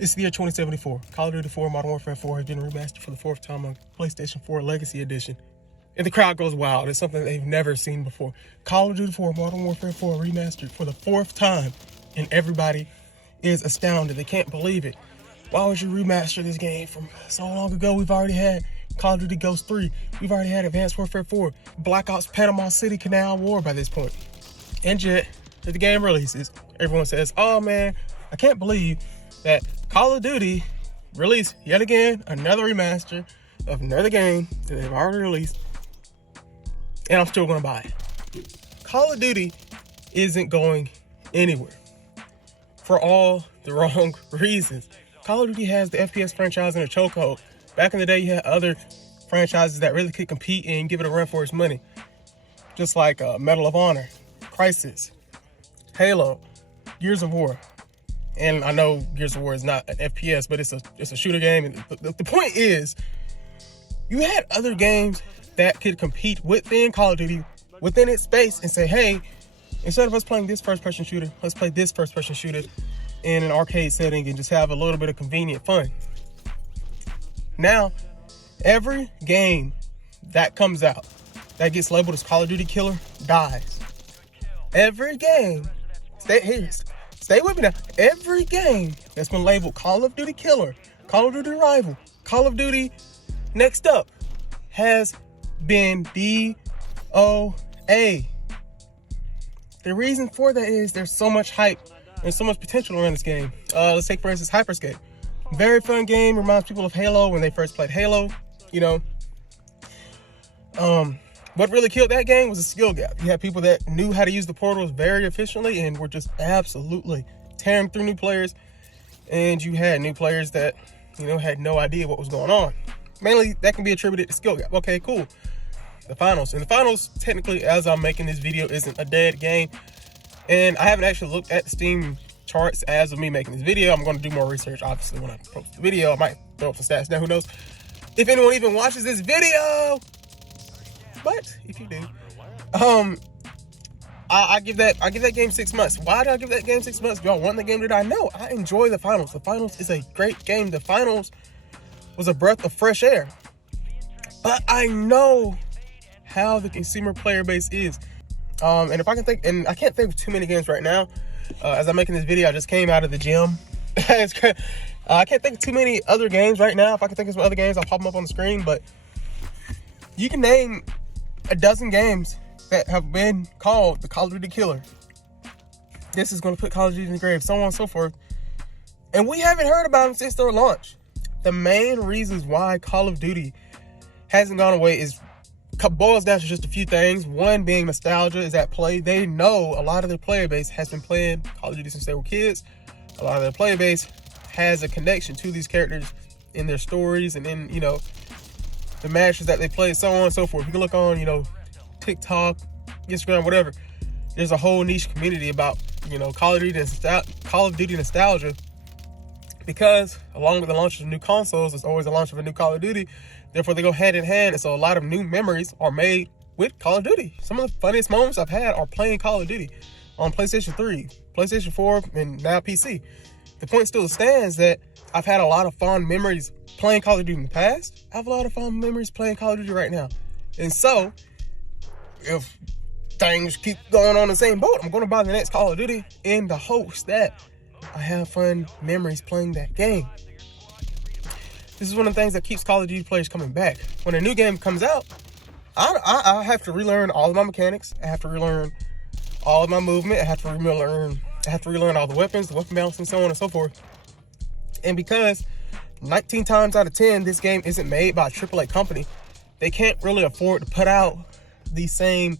It's the year 2074. Call of Duty 4 Modern Warfare 4 has been remastered for the 4th time on PlayStation 4 Legacy Edition. And the crowd goes wild. It's something they've never seen before. Call of Duty 4 Modern Warfare 4 remastered for the 4th time. And everybody is astounded. They can't believe it. Why would you remaster this game from so long ago? We've already had Call of Duty Ghost 3. We've already had Advanced Warfare 4. Black Ops Panama City Canal War by this point. And yet, as the game releases, everyone says, oh man, I can't believe that Call of Duty released yet again another remaster of another game that they've already released, and I'm still going to buy it. Call of Duty isn't going anywhere for all the wrong reasons. Call of Duty has the FPS franchise in a chokehold. Back in the day, you had other franchises that really could compete and give it a run for its money, just like Medal of Honor, Crysis, Halo, Gears of War. And I know Gears of War is not an FPS, but it's a shooter game. And the point is, you had other games that could compete within Call of Duty, within its space, and say, hey, instead of us playing this first-person shooter, let's play this first-person shooter in an arcade setting and just have a little bit of convenient fun. Now, every game that comes out that gets labeled as Call of Duty Killer dies. Every game, stay with me now. Every game that's been labeled Call of Duty Killer, Call of Duty Rival, Call of Duty Next Up has been DOA. The reason for that is there's so much hype and so much potential around this game. Let's take, for instance, Hyperscape. Very fun game. Reminds people of Halo when they first played Halo. You know, what really killed that game was a skill gap. You had people that knew how to use the portals very efficiently and were just absolutely tearing through new players. And you had new players that, you know, had no idea what was going on. Mainly, that can be attributed to skill gap. Okay, cool. The finals. And the finals, technically, as I'm making this video, isn't a dead game. And I haven't actually looked at the Steam charts as of me making this video. I'm going to do more research, obviously, when I post the video. I might throw up some stats now. Who knows if anyone even watches this video? But if you do, I give that game 6 months. Why did I give that game 6 months? Do I want the game? Did I know? I enjoy the finals. The finals is a great game. The finals was a breath of fresh air. But I know how the consumer player base is. And if I can think, and I can't think of too many games right now. As I'm making this video, I just came out of the gym. I can't think of too many other games right now. If I can think of some other games, I'll pop them up on the screen. But you can name a dozen games that have been called the Call of Duty Killer. This is going to put Call of Duty in the grave, so on and so forth. And we haven't heard about them since their launch. The main reasons why Call of Duty hasn't gone away boils down to just a few things. One being nostalgia is at play. They know a lot of their player base has been playing Call of Duty since they were kids. A lot of their player base has a connection to these characters in their stories and in, you know, the matches that they play, so on and so forth. You can look on, you know, TikTok, Instagram, whatever. There's a whole niche community about, you know, Call of Duty nostalgia, because along with the launch of new consoles, there's always a launch of a new Call of Duty. Therefore, they go hand in hand, and so a lot of new memories are made with Call of Duty. Some of the funniest moments I've had are playing Call of Duty on PlayStation 3, PlayStation 4, and now PC. The point still stands that I've had a lot of fond memories playing Call of Duty in the past. I have a lot of fond memories playing Call of Duty right now. And so, if things keep going on the same boat, I'm going to buy the next Call of Duty in the hopes that I have fun memories playing that game. This is one of the things that keeps Call of Duty players coming back. When a new game comes out, I have to relearn all of my mechanics. I have to relearn all of my movement. I have to relearn all the weapons, the weapon balance, and so on and so forth. And because 19 times out of 10, this game isn't made by a AAA company, they can't really afford to put out the same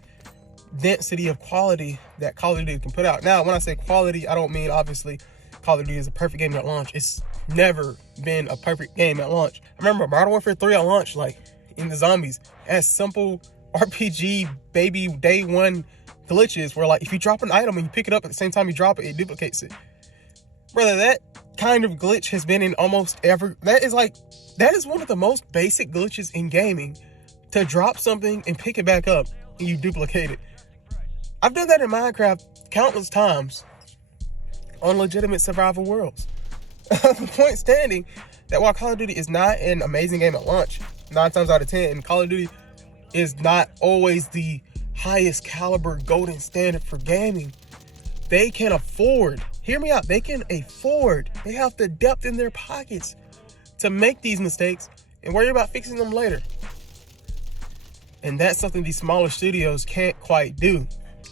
density of quality that Call of Duty can put out. Now, when I say quality, I don't mean, obviously, Call of Duty is a perfect game at launch. It's never been a perfect game at launch. I remember Modern Warfare 3 at launch, like, in the zombies, as simple RPG baby day one glitches where, like, if you drop an item and you pick it up at the same time you drop it, it duplicates it. Brother, that kind of glitch has been in almost every... That is one of the most basic glitches in gaming, to drop something and pick it back up and you duplicate it. I've done that in Minecraft countless times on legitimate survival worlds. the point standing that while Call of Duty is not an amazing game at launch, 9 times out of 10, and Call of Duty is not always the highest caliber golden standard for gaming, they can afford, hear me out, they have the depth in their pockets to make these mistakes and worry about fixing them later. And that's something these smaller studios can't quite do.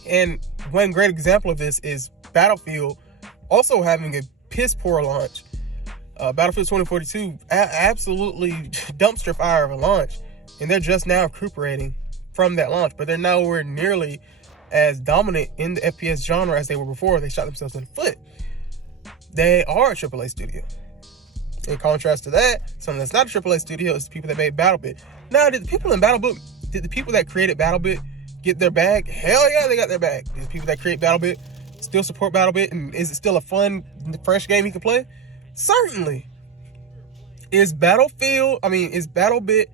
And one great example of this is Battlefield also having a piss poor launch. Battlefield 2042 absolutely dumpster fire of a launch, and they're just now recuperating from that launch, but they're nowhere nearly as dominant in the FPS genre as they were before they shot themselves in the foot. They are a AAA studio. In contrast to that, something that's not a AAA studio is the people that made BattleBit. Now, did the people that created BattleBit get their bag? Hell yeah, they got their bag. Did the people that create BattleBit still support BattleBit, and is it still a fun, fresh game you can play? Certainly. Is BattleBit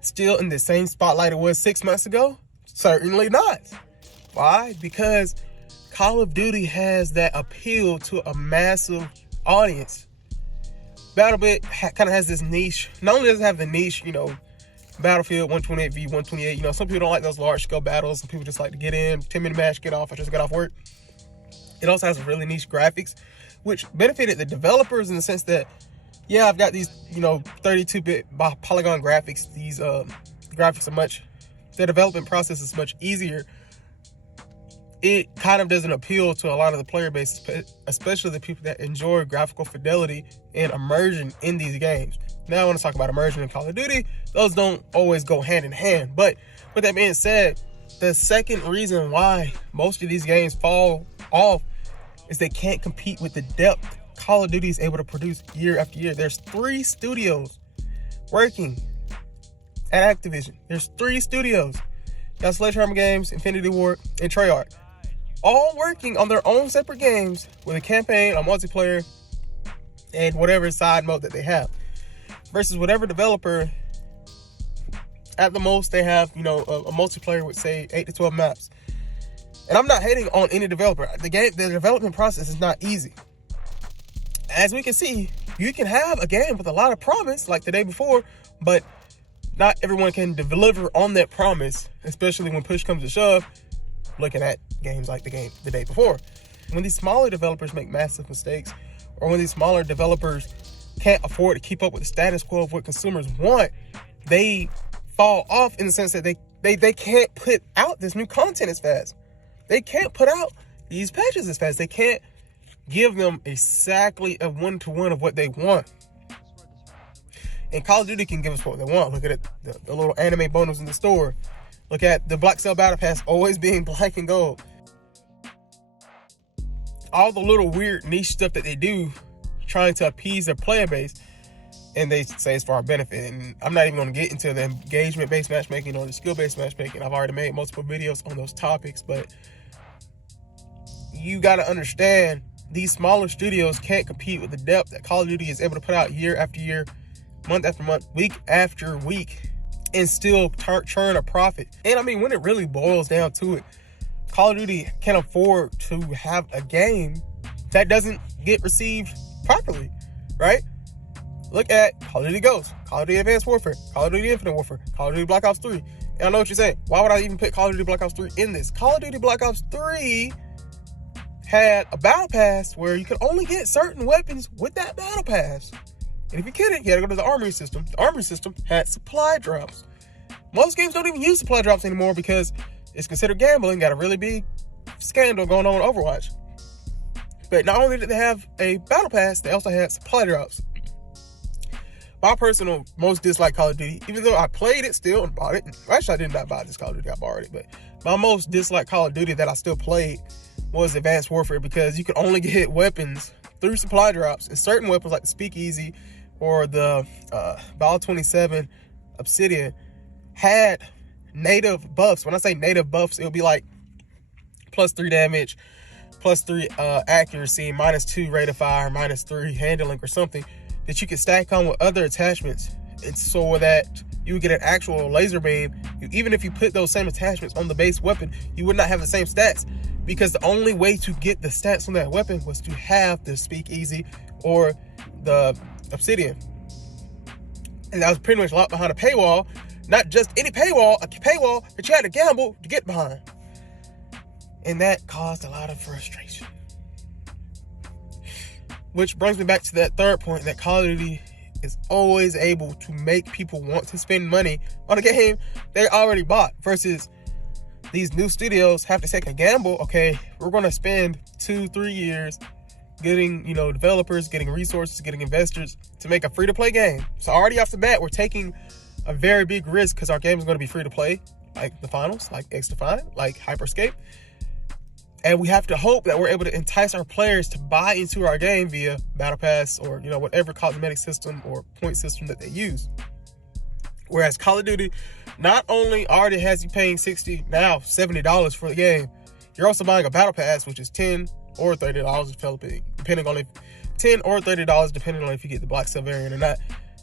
still in the same spotlight it was 6 months ago? Certainly not. Why? Because Call of Duty has that appeal to a massive audience. BattleBit kind of has this niche. Not only does it have the niche, Battlefield 128v128, some people don't like those large scale battles. Some people just like to get in, 10-minute match, get off. I just got off work. It also has really niche graphics, which benefited the developers in the sense that, yeah, I've got these, 32-bit polygon graphics. These graphics are the development process is much easier. It kind of doesn't appeal to a lot of the player base, especially the people that enjoy graphical fidelity and immersion in these games. Now, I want to talk about immersion in Call of Duty. Those don't always go hand in hand. But with that being said, the second reason why most of these games fall off is they can't compete with the depth Call of Duty is able to produce year after year. There's 3 studios working at Activision. There's 3 studios. Got Sledgehammer Games, Infinity Ward, and Treyarch. All working on their own separate games with a campaign, a multiplayer, and whatever side mode that they have. Versus whatever developer, at the most, they have, a multiplayer with, say, 8 to 12 maps. And I'm not hating on any developer. The development process is not easy. As we can see, you can have a game with a lot of promise, like the day before, but not everyone can deliver on that promise, especially when push comes to shove, looking at games like the day before. When these smaller developers make massive mistakes, or when these smaller developers can't afford to keep up with the status quo of what consumers want, they fall off in the sense that they can't put out this new content as fast. They can't put out these patches as fast. They can't give them exactly a one-to-one of what they want. And Call of Duty can give us what they want. Look at it, the little anime bonus in the store. Look at the Black Cell Battle Pass always being black and gold. All the little weird niche stuff that they do, trying to appease their player base, and they say it's for our benefit. And I'm not even going to get into the engagement-based matchmaking or the skill-based matchmaking. I've already made multiple videos on those topics, but you got to understand, these smaller studios can't compete with the depth that Call of Duty is able to put out year after year, month after month, week after week, and still churn a profit. And when it really boils down to it, Call of Duty can afford to have a game that doesn't get received properly, right? Look at Call of Duty Ghosts, Call of Duty Advanced Warfare, Call of Duty Infinite Warfare, Call of Duty Black Ops 3. And I know what you're saying. Why would I even put Call of Duty Black Ops 3 in this? Call of Duty Black Ops 3 had a battle pass where you could only get certain weapons with that battle pass. And if you couldn't, you had to go to the armory system. The armory system had supply drops. Most games don't even use supply drops anymore because it's considered gambling. Got a really big scandal going on with Overwatch. But not only did they have a battle pass, they also had supply drops. My personal most disliked Call of Duty, even though I played it still and bought it. Actually, I did not buy this Call of Duty. I borrowed it. But my most disliked Call of Duty that I still played was Advanced Warfare, because you could only get weapons through supply drops. And certain weapons like the Speakeasy or the Ball 27 Obsidian had native buffs. When I say native buffs, it would be like +3 damage, +3 accuracy, -2 rate of fire, -3 handling or something that you could stack on with other attachments. And so that you would get an actual laser beam. Even if you put those same attachments on the base weapon, you would not have the same stats. because the only way to get the stats on that weapon was to have the speakeasy or the obsidian. And that was pretty much locked behind a paywall. Not just any paywall, a paywall that you had to gamble to get behind. And that caused a lot of frustration. Which brings me back to that third point, that Call of Duty is always able to make people want to spend money on a game they already bought, versus these new studios have to take a gamble. Okay, we're going to spend 2-3 years getting, developers, getting resources, getting investors to make a free-to-play game. So already off the bat, we're taking a very big risk because our game is going to be free-to-play, like the finals, like X-Defiant, like Hyperscape. And we have to hope that we're able to entice our players to buy into our game via Battle Pass or, whatever cosmetic system or point system that they use. Whereas Call of Duty not only already has you paying $60, now $70 for the game, you're also buying a Battle Pass, which is $10 or $30 depending on if $10 or $30, depending on if you get the Black Cell variant or not.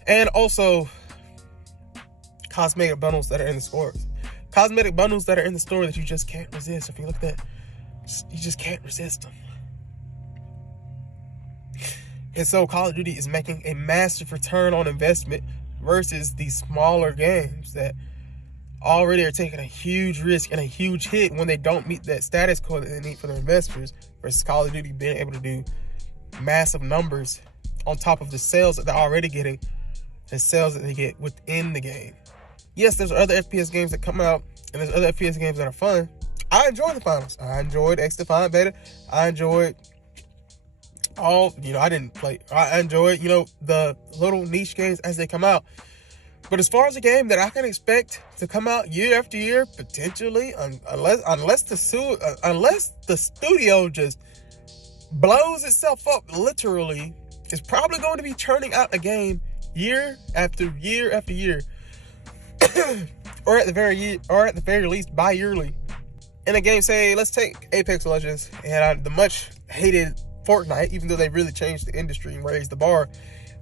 And also cosmetic bundles that are in the stores. Cosmetic bundles that are in the store that you just can't resist. If you look at that, you just can't resist them. And so Call of Duty is making a massive return on investment versus these smaller games that already are taking a huge risk and a huge hit when they don't meet that status quo that they need for their investors, versus Call of Duty being able to do massive numbers on top of the sales that they're already getting and sales that they get within the game. Yes, there's other FPS games that come out, and there's other FPS games that are fun. I enjoyed the finals. I enjoyed X-Defiant Beta. I enjoyed I enjoyed, the little niche games as they come out. But as far as a game that I can expect to come out year after year, potentially, unless the studio just blows itself up, literally, is probably going to be churning out a game year after year after year, or at the very least bi-yearly. In a game, say, let's take Apex Legends and the much hated Fortnite, even though they really changed the industry and raised the bar,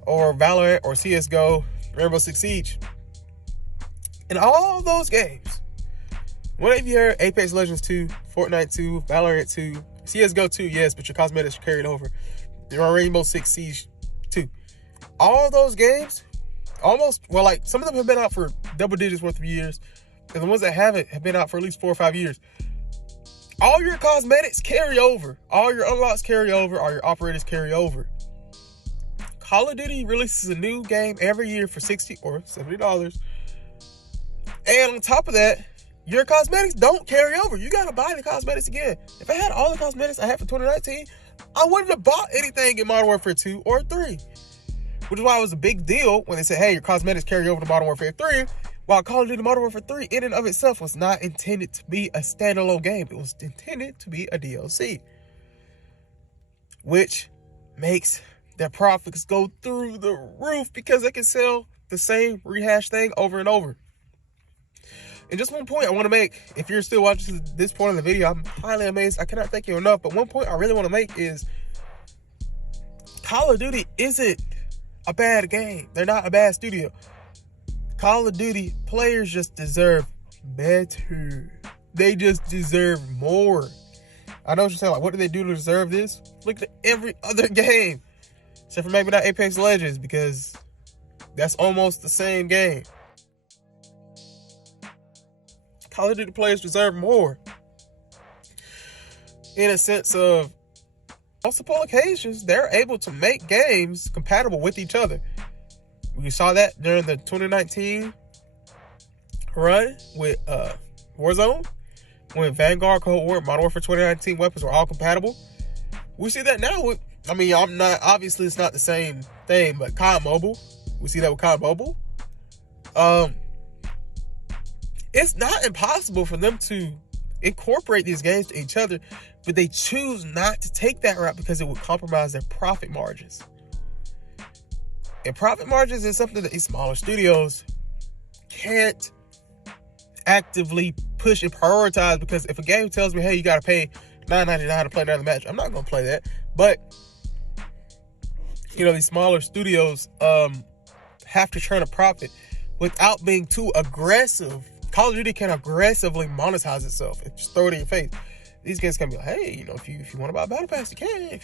or Valorant or CSGO, Rainbow Six Siege. In all those games, what have you heard? Apex Legends 2, Fortnite 2, Valorant 2, CSGO 2, yes, but your cosmetics are carried over. There are Rainbow Six Siege 2. All those games, some of them have been out for double digits worth of years, and the ones that haven't have been out for at least 4 or 5 years. All your cosmetics carry over. All your unlocks carry over. All your operators carry over. Call of Duty releases a new game every year for $60 or $70. And on top of that, your cosmetics don't carry over. You got to buy the cosmetics again. If I had all the cosmetics I had for 2019, I wouldn't have bought anything in Modern Warfare 2 or 3. Which is why it was a big deal when they said, hey, your cosmetics carry over to Modern Warfare 3. While Call of Duty Modern Warfare 3 in and of itself was not intended to be a standalone game. It was intended to be a DLC. Which makes their profits go through the roof because they can sell the same rehashed thing over and over. And just one point I want to make, if you're still watching this point of the video, I'm highly amazed. I cannot thank you enough. But one point I really want to make is Call of Duty isn't a bad game. They're not a bad studio. Call of Duty players just deserve better. They just deserve more. I know what you're saying, like, what do they do to deserve this? Look at every other game. Except for maybe not Apex Legends, because that's almost the same game. Call of Duty players deserve more. In a sense of, on multiple occasions, they're able to make games compatible with each other. We saw that during the 2019 run with Warzone, when Vanguard, Cold War, Modern Warfare 2019 weapons were all compatible. We see that now with, obviously it's not the same thing, but COD Mobile. We see that with COD Mobile. It's not impossible for them to incorporate these games to each other, but they choose not to take that route because it would compromise their profit margins. And profit margins is something that these smaller studios can't actively push and prioritize, because if a game tells me, hey, you got to pay $9.99 to play another match, I'm not going to play that. But, these smaller studios have to turn a profit without being too aggressive. Call of Duty can aggressively monetize itself and just throw it in your face. these games can be like, hey, you know, if you want to buy a battle pass, you can.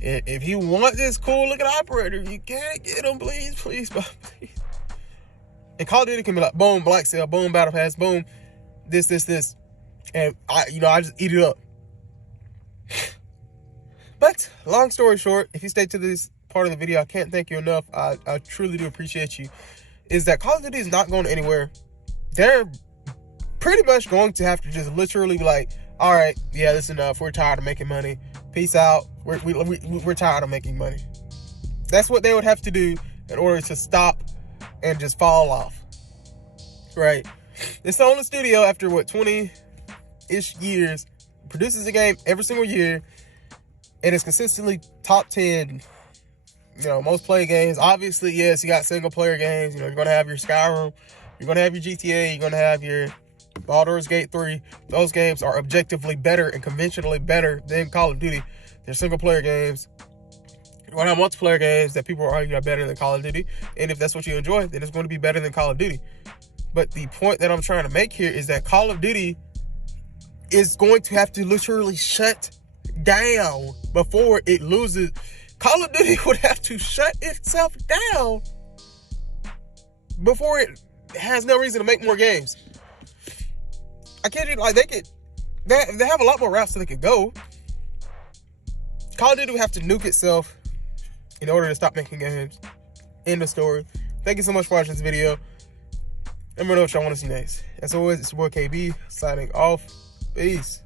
If you want this cool looking operator, you can get them, please, please. And Call of Duty can be like, boom, black sale, boom, battle pass, boom, this, and I just eat it up. But long story short, if you stay to this part of the video, I can't thank you enough. I truly do appreciate you. Is that Call of Duty is not going anywhere. They're pretty much going to have to just literally be like, all right, yeah, that's enough. We're tired of making money. Peace out. We're tired of making money. That's what they would have to do in order to stop and just fall off. Right? It's the only studio after 20-ish years produces a game every single year, and it's consistently top 10, most played games. Obviously, yes, you got single player games. You're going to have your Skyrim, you're going to have your GTA, you're going to have your Baldur's Gate 3. Those games are objectively better and conventionally better than Call of Duty. They're single player games. You're going to have multiplayer games that people are arguing are better than Call of Duty. And if that's what you enjoy, then it's going to be better than Call of Duty. But the point that I'm trying to make here is that Call of Duty is going to have to literally shut down before it loses. Call of Duty would have to shut itself down before it has no reason to make more games. I kid you, like they have a lot more routes that they could go. Call of Duty would have to nuke itself in order to stop making games. End of story. Thank you so much for watching this video. Let me know what y'all want to see next. As always, it's your boy KB signing off. Peace.